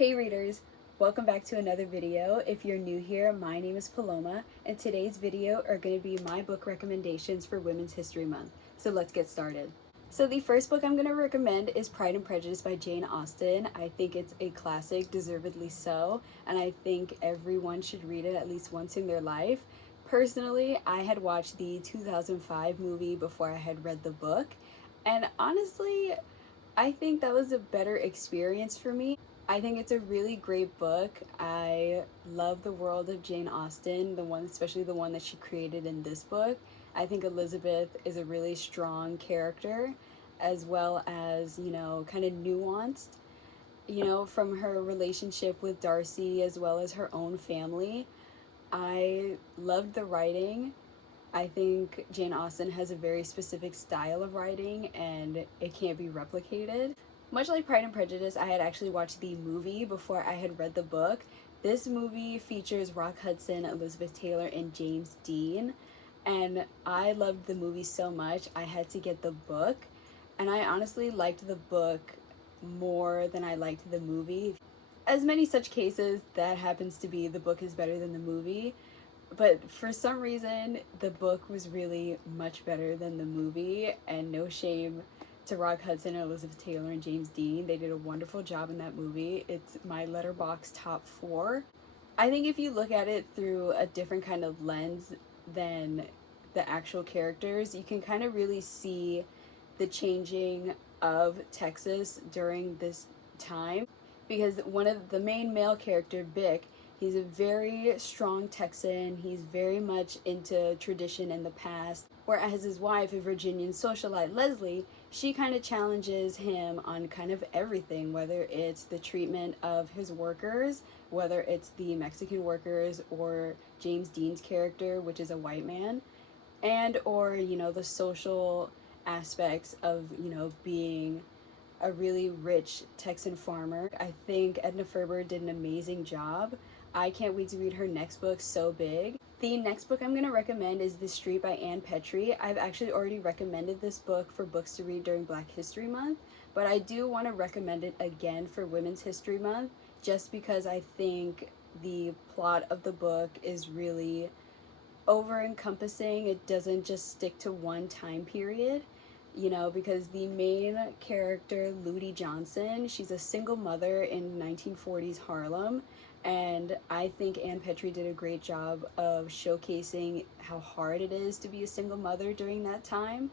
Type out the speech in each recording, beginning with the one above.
Hey readers, welcome back to another video. If you're new here, my name is Paloma, and today's video are going to be my book recommendations for Women's History Month. So let's get started. So the first book I'm going to recommend is Pride and Prejudice by Jane Austen. I think it's a classic, deservedly so, and I think everyone should read it at least once in their life. Personally, I had watched the 2005 movie before I had read the book, and honestly, I think that was a better experience for me. I think it's a really great book. I love the world of Jane Austen, especially the one that she created in this book. I think Elizabeth is a really strong character, as well as, kind of nuanced, from her relationship with Darcy as well as her own family. I loved the writing. I think Jane Austen has a very specific style of writing and it can't be replicated. Much like Pride and Prejudice, I had actually watched the movie before I had read the book. This movie features Rock Hudson, Elizabeth Taylor, and James Dean, and I loved the movie so much I had to get the book, and I honestly liked the book more than I liked the movie. As many such cases, that happens to be the book is better than the movie, but for some reason, the book was really much better than the movie, and no shame to Rock Hudson, Elizabeth Taylor, and James Dean. They did a wonderful job in that movie. It's my Letterboxd top 4. I think if you look at it through a different kind of lens than the actual characters, you can kind of really see the changing of Texas during this time, because one of the main male character, Bick, he's a very strong Texan. He's very much into tradition in the past, whereas his wife, a Virginian socialite, Leslie, she kind of challenges him on kind of everything, whether it's the treatment of his workers, whether it's the Mexican workers or James Dean's character, which is a white man, and or, the social aspects of, being a really rich Texan farmer. I think Edna Ferber did an amazing job. I can't wait to read her next book, So Big. The next book I'm going to recommend is The Street by Ann Petry. I've actually already recommended this book for books to read during Black History Month, but I do want to recommend it again for Women's History Month, just because I think the plot of the book is really over-encompassing. It doesn't just stick to one time period. Because the main character, Ludi Johnson, she's a single mother in 1940s Harlem, and I think Ann Petry did a great job of showcasing how hard it is to be a single mother during that time.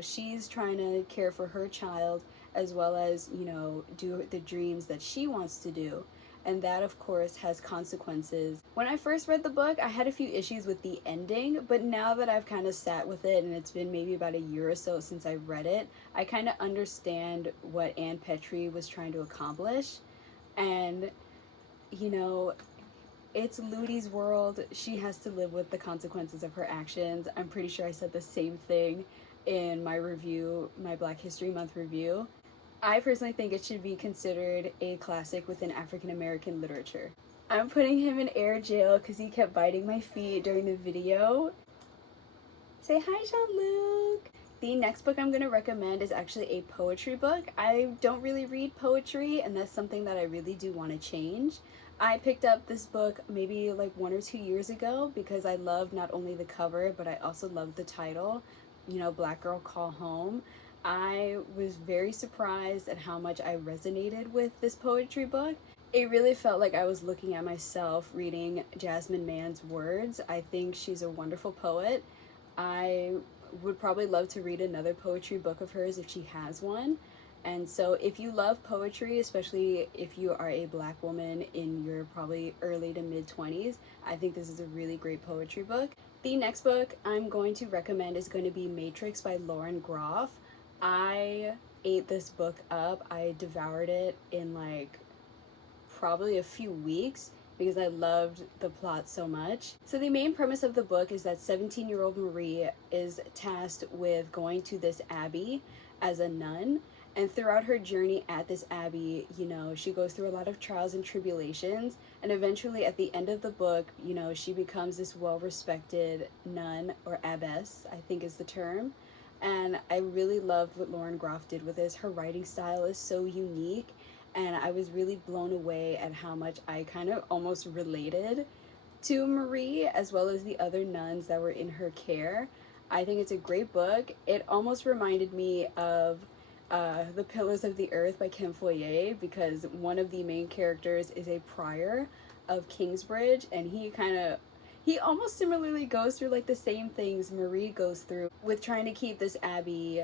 She's trying to care for her child as well as, do the dreams that she wants to do. And that, of course, has consequences. When I first read the book, I had a few issues with the ending, but now that I've kind of sat with it and it's been maybe about a year or so since I read it, I kind of understand what Ann Petry was trying to accomplish. And, it's Ludi's world. She has to live with the consequences of her actions. I'm pretty sure I said the same thing in my review, my Black History Month review. I personally think it should be considered a classic within African American literature. I'm putting him in air jail because he kept biting my feet during the video. Say hi, Jean-Luc! The next book I'm going to recommend is actually a poetry book. I don't really read poetry, and that's something that I really do want to change. I picked up this book maybe like 1 or 2 years ago because I loved not only the cover, but I also loved the title, Black Girl Call Home. I was very surprised at how much I resonated with this poetry book. It really felt like I was looking at myself reading Jasmine Mann's words. I think she's a wonderful poet. I would probably love to read another poetry book of hers if she has one. And so if you love poetry, especially if you are a Black woman in your probably early to mid-20s, I think this is a really great poetry book. The next book I'm going to recommend is going to be Matrix by Lauren Groff. I ate this book up. I devoured it in probably a few weeks because I loved the plot so much. So the main premise of the book is that 17-year-old Marie is tasked with going to this abbey as a nun, and throughout her journey at this abbey, she goes through a lot of trials and tribulations, and eventually at the end of the book, she becomes this well-respected nun, or abbess, I think is the term. And I really loved what Lauren Groff did with this. Her writing style is so unique, and I was really blown away at how much I kind of almost related to Marie as well as the other nuns that were in her care. I think it's a great book. It almost reminded me of The Pillars of the Earth by Ken Follett, because one of the main characters is a prior of Kingsbridge, and he almost similarly goes through like the same things Marie goes through with trying to keep this abbey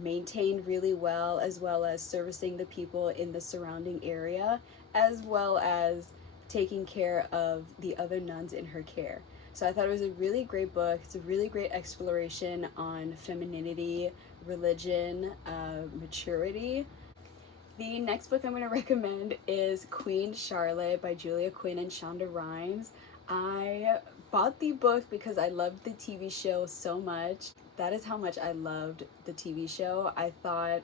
maintained really well, as well as servicing the people in the surrounding area, as well as taking care of the other nuns in her care. So I thought it was a really great book. It's a really great exploration on femininity, religion, maturity. The next book I'm going to recommend is Queen Charlotte by Julia Quinn and Shonda Rhimes. I bought the book because I loved the TV show so much. That is how much I loved the TV show. I thought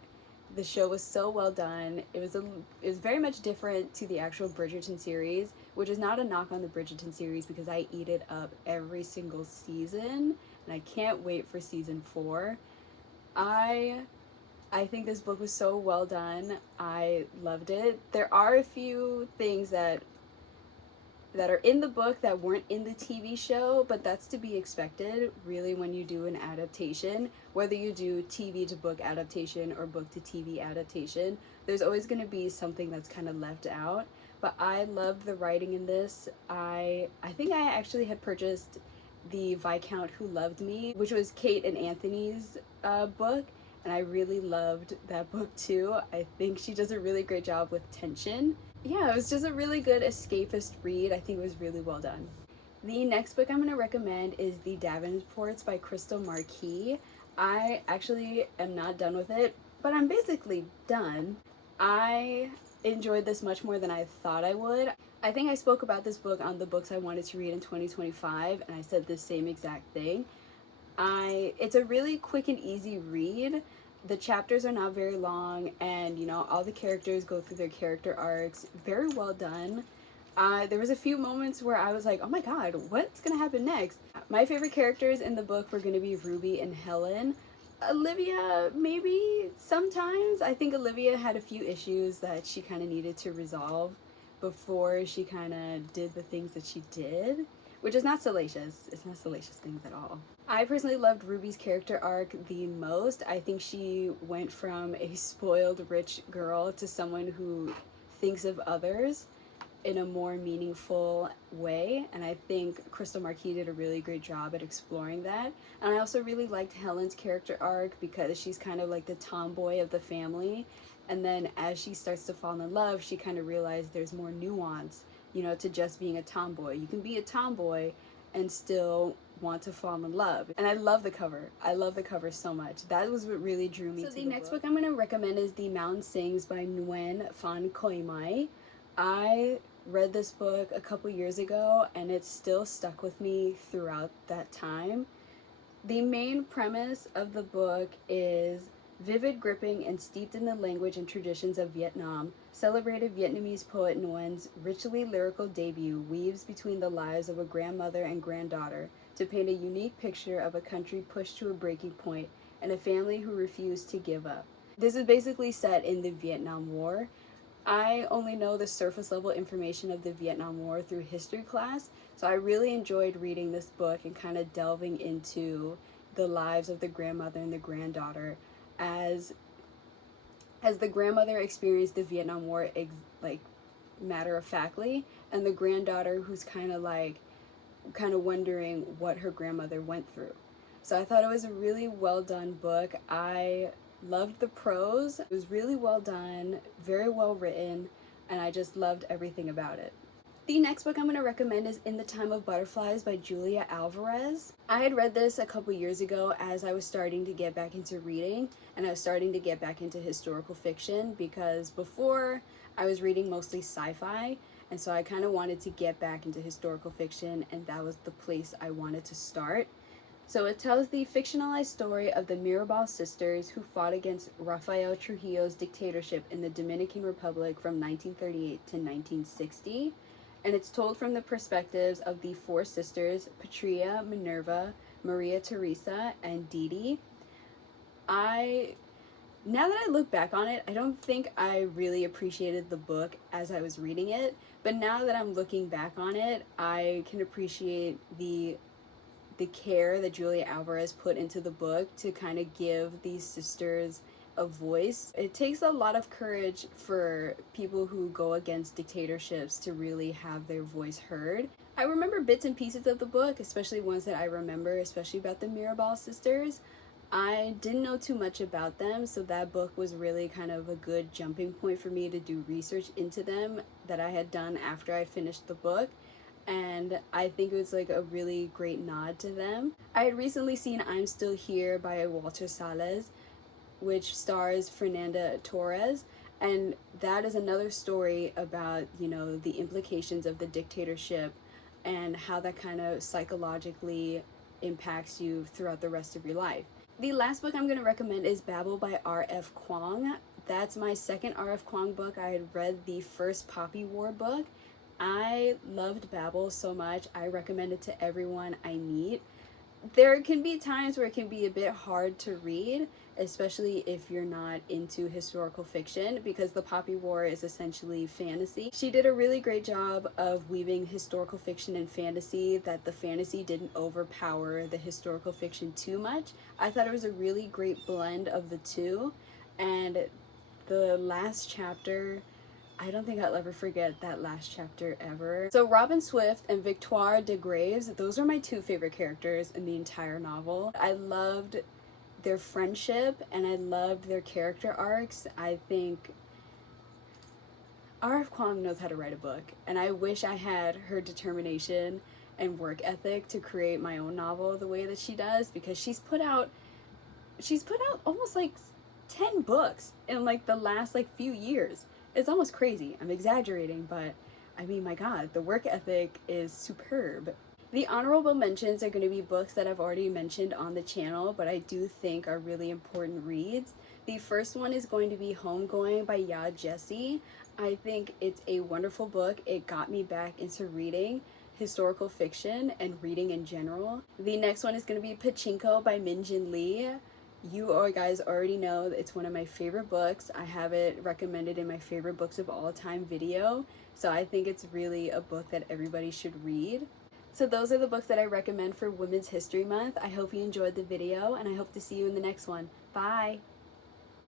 the show was so well done. It was very much different to the actual Bridgerton series, which is not a knock on the Bridgerton series because I eat it up every single season, and I can't wait for season 4. I think this book was so well done. I loved it. There are a few things that are in the book that weren't in the TV show, but that's to be expected really when you do an adaptation. Whether you do TV to book adaptation or book to TV adaptation, there's always going to be something that's kind of left out. But I loved the writing in this. I think I actually had purchased the Viscount Who Loved Me, which was Kate and Anthony's book, and I really loved that book too. I think she does a really great job with tension. Yeah, it was just a really good escapist read. I think it was really well done. The next book I'm going to recommend is The Davenports by Krystal Marquis. I actually am not done with it, but I'm basically done. I enjoyed this much more than I thought I would. I think I spoke about this book on the books I wanted to read in 2025, and I said the same exact thing. It's a really quick and easy read. The chapters are not very long, and all the characters go through their character arcs. Very well done. There was a few moments where I was like, oh my god, what's gonna happen next? My favorite characters in the book were gonna be Ruby and Helen. Olivia, maybe sometimes. I think Olivia had a few issues that she kind of needed to resolve before she kind of did the things that she did, which is not salacious. It's not salacious things at all. I personally loved Ruby's character arc the most. I think she went from a spoiled rich girl to someone who thinks of others in a more meaningful way, and I think Krystal Marquis did a really great job at exploring that. And I also really liked Helen's character arc because she's kind of like the tomboy of the family, and then as she starts to fall in love, she kind of realized there's more nuance, to just being a tomboy. You can be a tomboy and still want to fall in love. And I love the cover. I love the cover so much. That was what really drew me to the next book I'm going to recommend is The Mountain Sings by Nguyễn, Phan. I read this book a couple years ago, and it's still stuck with me throughout that time. The main premise of the book is vivid, gripping, and steeped in the language and traditions of Vietnam. Celebrated Vietnamese poet Nguyen's richly lyrical debut weaves between the lives of a grandmother and granddaughter to paint a unique picture of a country pushed to a breaking point and a family who refused to give up. This is basically set in the Vietnam War. I only know the surface level information of the Vietnam War through history class, so I really enjoyed reading this book and kind of delving into the lives of the grandmother and the granddaughter as the grandmother experienced the Vietnam War matter-of-factly, and the granddaughter who's kind of wondering what her grandmother went through. So I thought it was a really well done book. I loved the prose. It was really well done, very well written, and I just loved everything about it. The next book I'm going to recommend is In the Time of Butterflies by Julia Alverez. I had read this a couple years ago as I was starting to get back into reading, and I was starting to get back into historical fiction, because before I was reading mostly sci-fi, and so I kind of wanted to get back into historical fiction, and that was the place I wanted to start. So it tells the fictionalized story of the Mirabal sisters who fought against Rafael Trujillo's dictatorship in the Dominican Republic from 1938 to 1960. And it's told from the perspectives of the four sisters, Patria, Minerva, Maria Teresa, and Didi. I Now that I look back on it, I don't think I really appreciated the book as I was reading it, but now that I'm looking back on it, I can appreciate the care that Julia Alvarez put into the book to kind of give these sisters a voice. It takes a lot of courage for people who go against dictatorships to really have their voice heard. I remember bits and pieces of the book, especially ones that I remember, especially about the Mirabal sisters. I didn't know too much about them, so that book was really kind of a good jumping point for me to do research into them that I had done after I finished the book. And I think it was like a really great nod to them. I had recently seen I'm Still Here by Walter Salles, which stars Fernanda Torres, and that is another story about, you know, the implications of the dictatorship and how that kind of psychologically impacts you throughout the rest of your life. The last book I'm going to recommend is Babel by R.F. Kuang. That's my second R.F. Kuang book. I had read the first Poppy War book. I loved Babel so much. I recommend it to everyone I meet. There can be times where it can be a bit hard to read, especially if you're not into historical fiction, because the Poppy War is essentially fantasy. She did a really great job of weaving historical fiction and fantasy, that the fantasy didn't overpower the historical fiction too much. I thought it was a really great blend of the two, and the last chapter, I don't think I'll ever forget that last chapter ever. So Robin Swift and Victoire de Graves, those are my two favorite characters in the entire novel. I loved their friendship and I loved their character arcs. I think R.F. Kuang knows how to write a book, and I wish I had her determination and work ethic to create my own novel the way that she does, because she's put out almost like 10 books in like the last like few years. It's almost crazy. I'm exaggerating, but I mean, my God, the work ethic is superb. The honorable mentions are going to be books that I've already mentioned on the channel, but I do think are really important reads. The first one is going to be Homegoing by Gyasi. I think it's a wonderful book. It got me back into reading historical fiction and reading in general. The next one is going to be Pachinko by Min Jin Lee. You all guys already know that it's one of my favorite books. I have it recommended in my favorite books of all time video, so I think it's really a book that everybody should read. So those are the books that I recommend for Women's History Month. I hope you enjoyed the video, and I hope to see you in the next one. Bye!